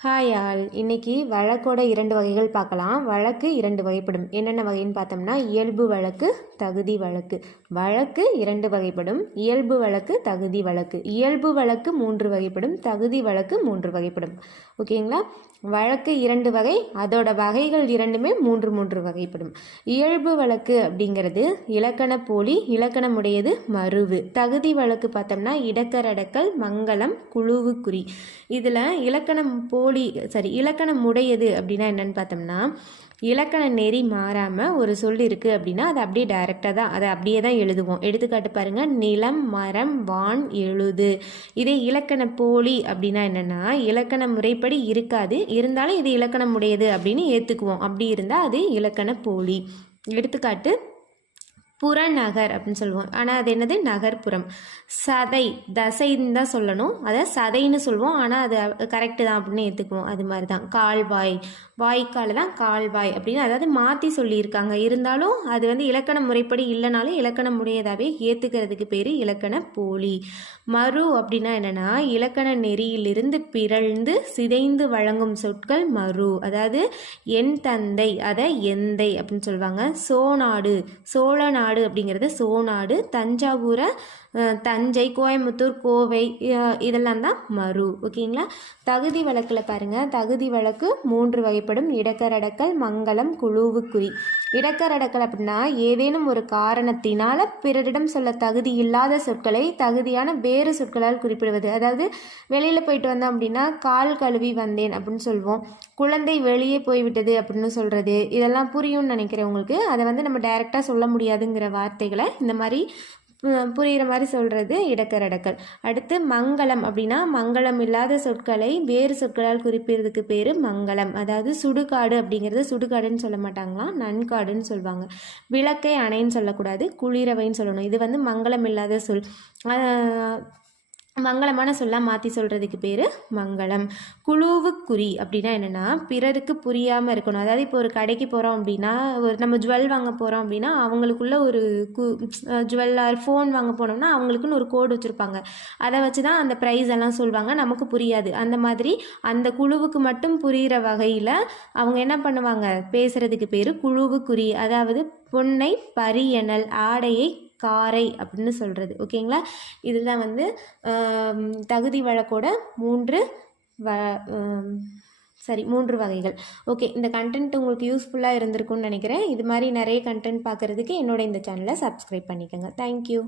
Hi all, இன்னைக்கு வழக்கோட 2 வகைகள் பார்க்கலாம். வழக்கு 2 வகைப்படும். என்னென்ன வகைன்னு பார்த்தோம்னா, இயல்பு வழக்கு, தகுதி வழக்கு. வழக்கு 2 வகைப்படும். இயல்பு வழக்கு, தகுதி வழக்கு. இயல்பு வழக்கு 3 வகைப்படும், தகுதி வழக்கு 3 வகைப்படும். ஓகேங்களா? வழக்கு 2 வகை, அதோட வகைகள் இரண்டுமே 3 வகைப்படும். இயல்பு வழக்கு அப்படிங்கிறது இலக்கண போலி, இலக்கணமுடையது மருவு. தகுதி வழக்கு பார்த்தோம்னா இடக்கரடக்கல், மங்களம், குழுவு குறி. இதில் இலக்கணம் உடையது அப்படின்னா என்னன்னு பார்த்தோம்னா, இலக்கண நெறி மாறாமல் ஒரு சொல் இருக்குது அப்படின்னா அதை அப்படியே டைரெக்டாக தான் அதை அப்படியே தான் எழுதுவோம். எடுத்துக்காட்டு பாருங்கள், நிலம், மரம், வான், எழுது. இதே இலக்கண போலி அப்படின்னா என்னென்னா, இலக்கண முறைப்படி இருக்காது, இருந்தாலும் இது இலக்கணம் உடையது அப்படின்னு ஏற்றுக்குவோம். அப்படி இருந்தால் அது இலக்கண போலி. எடுத்துக்காட்டு புறநகர் அப்படின்னு சொல்லுவோம், ஆனால் அது என்னது நகர்ப்புறம். சதை, தசைன்னு தான் சொல்லணும், அதை சதைன்னு சொல்லுவோம், ஆனால் அது கரெக்டு தான் அப்படின்னு ஏற்றுக்குவோம். அது மாதிரி தான் கால்வாய், வாய்க்கால் தான் கால்வாய் அப்படின்னு, அதாவது மாற்றி சொல்லியிருக்காங்க, இருந்தாலும் அது இலக்கண முறைப்படி இல்லைனாலும் இலக்கணம் உடையதாகவே ஏற்றுக்கிறதுக்கு பேர் இலக்கண போலி. மறு அப்படின்னா என்னென்னா, இலக்கண நெறியிலிருந்து பிறழ்ந்து சிதைந்து வழங்கும் சொற்கள் மறு. அதாவது என் தந்தை, அதை எந்தை அப்படின்னு சொல்லுவாங்க. சோநாடு, சோழ நாடு அப்படிங்கிறது சோநாடு. தஞ்சாவூரை தஞ்சை, கோயம்புத்தூர், கோவை, இதெல்லாம் தான் மறு. ஓகேங்களா? தகுதி வழக்கில் பாருங்கள், தகுதி வழக்கு 3 வகைப்படும். இடக்கரடக்கல், மங்களம், குழுவு குறி. இடக்கரடக்கல் அப்படின்னா ஏதேனும் ஒரு காரணத்தினால பிறரிடம் சொல்ல தகுதி இல்லாத சொற்களை தகுதியான வேறு சொற்களால் குறிப்பிடுவது. அதாவது வெளியில் போயிட்டு வந்தோம் அப்படின்னா கால் கழுவி வந்தேன் அப்படின்னு சொல்லுவோம். குழந்தை வெளியே போய்விட்டது அப்படின்னு சொல்கிறது. இதெல்லாம் புரியும்னு நினைக்கிறேன் உங்களுக்கு. அதை நம்ம டைரெக்டாக சொல்ல முடியாதுங்கிற வார்த்தைகளை இந்த மாதிரி புரிகிற மாதிரி சொல்கிறது இடக்கரடக்கல். அடுத்து மங்களம் அப்படின்னா மங்களம் இல்லாத சொற்களை வேறு சொற்களால் குறிப்பிடுறதுக்கு பேர் மங்களம். அதாவது சுடுகாடு அப்படிங்கிறது சுடுகாடுன்னு சொல்ல மாட்டாங்களாம், நன்காடுன்னு சொல்லுவாங்க. விளக்கை அணைன்னு சொல்லக்கூடாது, குளிரவைன்னு சொல்லணும். இது மங்களம் இல்லாத சொல். மங்களமான சொல்லாம் மாற்றி சொல்கிறதுக்கு பேர் மங்களம். குழுவு குறி அப்படின்னா என்னென்னா, பிறருக்கு புரியாமல் இருக்கணும். அதாவது இப்போ ஒரு கடைக்கு போகிறோம் அப்படின்னா, நம்ம ஜுவல் வாங்க போகிறோம் அப்படின்னா அவங்களுக்குள்ள ஒரு ஜுவல்லார் ஃபோன் வாங்க போனோம்னா அவங்களுக்குன்னு ஒரு கோடு வச்சுருப்பாங்க. அதை வச்சு தான் அந்த ப்ரைஸ் எல்லாம் சொல்லுவாங்க, நமக்கு புரியாது. அந்த மாதிரி அந்த குழுவுக்கு மட்டும் புரிகிற வகையில் அவங்க என்ன பண்ணுவாங்க, பேசுகிறதுக்கு பேர் குழுவு குறி. அதாவது பொன்னை பரியனல், ஆடையை காரை அப்படின்னு சொல்கிறது. ஓகேங்களா? இதுதான் தகுதி வழக்கோட 3 வகைகள். ஓகே, இந்த கண்டென்ட் உங்களுக்கு யூஸ்ஃபுல்லாக இருந்திருக்கும்னு நினைக்கிறேன். இது மாதிரி நிறைய கண்டென்ட் பார்க்குறதுக்கு என்னோட இந்த சேனலை சப்ஸ்கிரைப் பண்ணிக்கோங்க. தேங்க்யூ.